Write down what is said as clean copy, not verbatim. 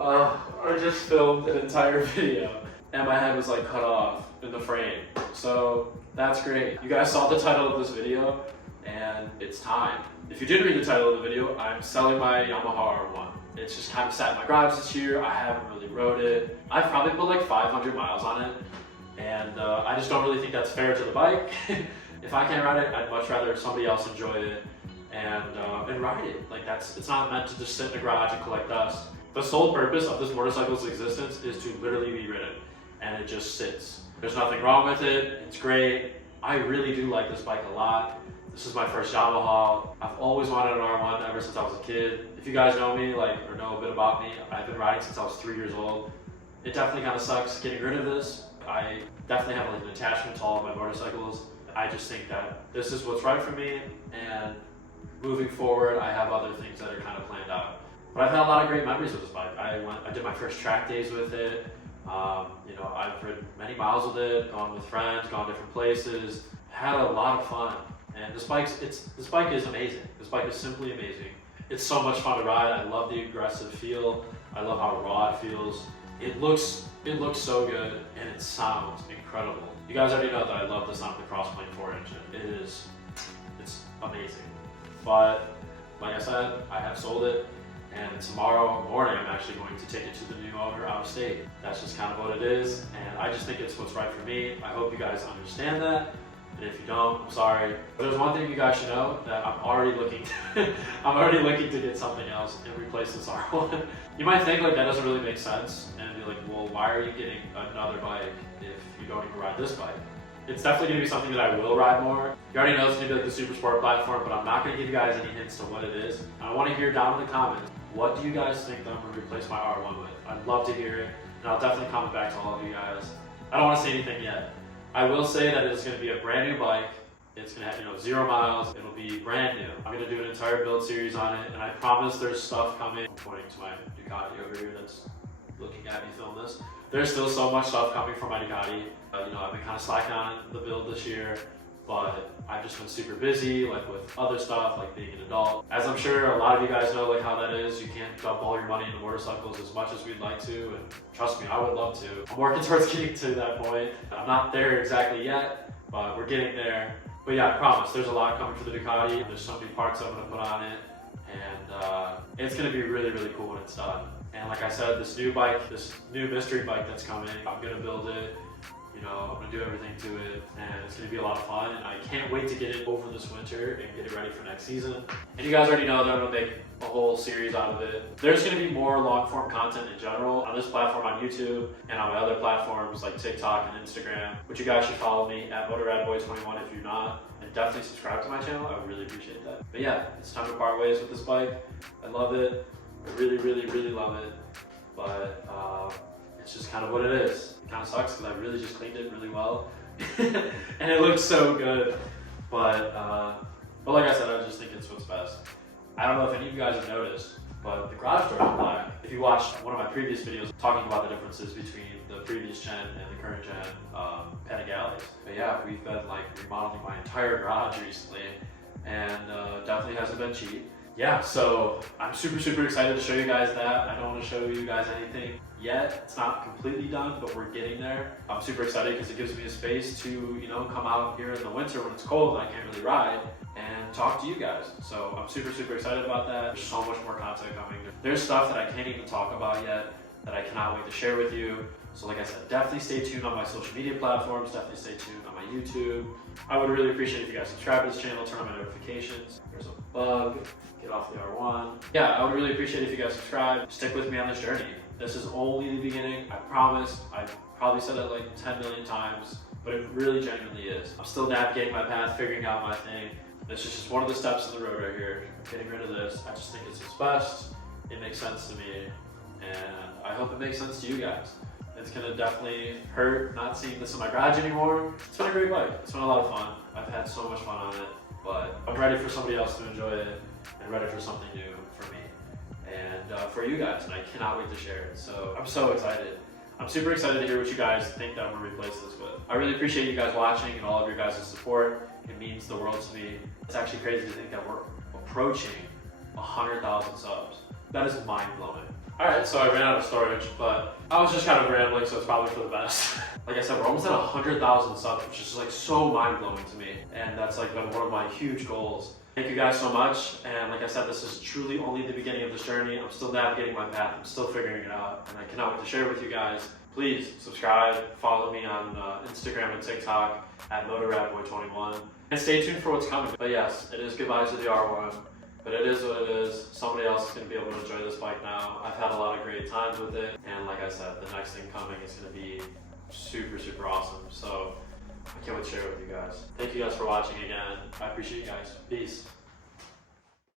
I just filmed an entire video and my head was like cut off in the frame. So that's great. You guys saw the title of this video and it's time. If you did read the title of the video, I'm selling my Yamaha R1. It's just kind of sat in my garage this year. I haven't really rode it. I've probably put like 500 miles on it and I just don't really think that's fair to the bike. If I can't ride it, I'd much rather somebody else enjoy it and ride it. Like it's not meant to just sit in the garage and collect dust. The sole purpose of this motorcycle's existence is to literally be ridden, and it just sits. There's nothing wrong with it, it's great. I really do like this bike a lot. This is my first Yamaha. I've always wanted an R1 ever since I was a kid. If you guys know me, or know a bit about me, I've been riding since I was 3 years old. It definitely kind of sucks getting rid of this. I definitely have an attachment to all of my motorcycles. I just think that this is what's right for me, and moving forward, I have other things that are kind of planned out. But I've had a lot of great memories with this bike. I did my first track days with it. I've ridden many miles with it, gone with friends, gone different places, had a lot of fun. And this bike is amazing. This bike is simply amazing. It's so much fun to ride. I love the aggressive feel. I love how raw it feels. It looks so good, and it sounds incredible. You guys already know that I love the sound of the Crossplane 4 engine. It's amazing. But like I said, I have sold it. And tomorrow morning, I'm actually going to take it to the new owner out of state. That's just kind of what it is. And I just think it's what's right for me. I hope you guys understand that. And if you don't, I'm sorry. But there's one thing you guys should know, that I'm already looking to get something else and replace this R1. You might think that doesn't really make sense. And be like, well, why are you getting another bike if you don't even ride this bike? It's definitely going to be something that I will ride more. You already know it's going to be the Super Sport platform, but I'm not going to give you guys any hints to what it is. I want to hear down in the comments, what do you guys think that I'm going to replace my R1 with? I'd love to hear it, and I'll definitely comment back to all of you guys. I don't want to say anything yet. I will say that it's going to be a brand new bike. It's going to have 0 miles. It'll be brand new. I'm going to do an entire build series on it, and I promise there's stuff coming. I'm pointing to my Ducati over here that's looking at me film this. There's still so much stuff coming from my Ducati. I've been kind of slacking on the build this year, but I've just been super busy, with other stuff, being an adult. As I'm sure a lot of you guys know, how that is. You can't dump all your money into motorcycles as much as we'd like to, and trust me, I would love to. I'm working towards getting to that point. I'm not there exactly yet, but we're getting there. But yeah, I promise, there's a lot coming for the Ducati. There's so many parts I'm gonna put on it, and it's gonna be really, really cool when it's done. And like I said, this new mystery bike that's coming, I'm gonna build it. I'm gonna do everything to it, and it's gonna be a lot of fun, and I can't wait to get it over this winter and get it ready for next season. And you guys already know that I'm gonna make a whole series out of it. There's gonna be more long form content in general on this platform, on YouTube, and on my other platforms like TikTok and Instagram, which you guys should follow me at MotorRadBoy21 if you're not, and definitely subscribe to my channel. I would really appreciate that. But yeah, it's time to part ways with this bike. I love it. I really, really, really love it. But it's just kind of what it is. It kind of sucks because I really just cleaned it really well. And it looks so good. But like I said, I just think it's what's best. I don't know if any of you guys have noticed, but the garage door is black. If you watched one of my previous videos talking about the differences between the previous gen and the current gen Panigales. But yeah, we've been remodeling my entire garage recently, and definitely hasn't been cheap. Yeah, so I'm super, super excited to show you guys that. I don't want to show you guys anything yet. It's not completely done, but we're getting there. I'm super excited because it gives me a space to, come out here in the winter when it's cold and I can't really ride and talk to you guys. So I'm super, super excited about that. There's so much more content coming. There's stuff that I can't even talk about yet that I cannot wait to share with you. So like I said, definitely stay tuned on my social media platforms. Definitely stay tuned on my YouTube. I would really appreciate if you guys subscribe to this channel, turn on my notifications. There's a bug. Get off the R1. Yeah, I would really appreciate if you guys subscribe. Stick with me on this journey. This is only the beginning, I promise. I've probably said it 10 million times, but it really genuinely is. I'm still navigating my path, figuring out my thing. This is just one of the steps in the road right here. Getting rid of this. I just think it's what's best. It makes sense to me, and I hope it makes sense to you guys. It's gonna definitely hurt not seeing this in my garage anymore. It's been a great bike. It's been a lot of fun. I've had so much fun on it, but I'm ready for somebody else to enjoy it and ready for something new for me and for you guys, and I cannot wait to share it. So I'm so excited. I'm super excited to hear what you guys think that I'm gonna replace this with. I really appreciate you guys watching and all of your guys' support. It means the world to me. It's actually crazy to think that we're approaching 100,000 subs. That is mind blowing. Alright, so I ran out of storage, but I was just kind of rambling, so it's probably for the best. Like I said, we're almost at 100,000 subs, which is like so mind-blowing to me. And that's like been one of my huge goals. Thank you guys so much. And like I said, this is truly only the beginning of this journey. I'm still navigating my path. I'm still figuring it out. And I cannot wait to share with you guys. Please subscribe, follow me on Instagram and TikTok at MotorRadBoy21. And stay tuned for what's coming. But yes, it is goodbye to the R1. But it is what it is. Somebody else is going to be able to enjoy this bike now. I've had a lot of great times with it. And like I said, the next thing coming is going to be super, super awesome. So I can't wait to share it with you guys. Thank you guys for watching again. I appreciate you guys. Peace.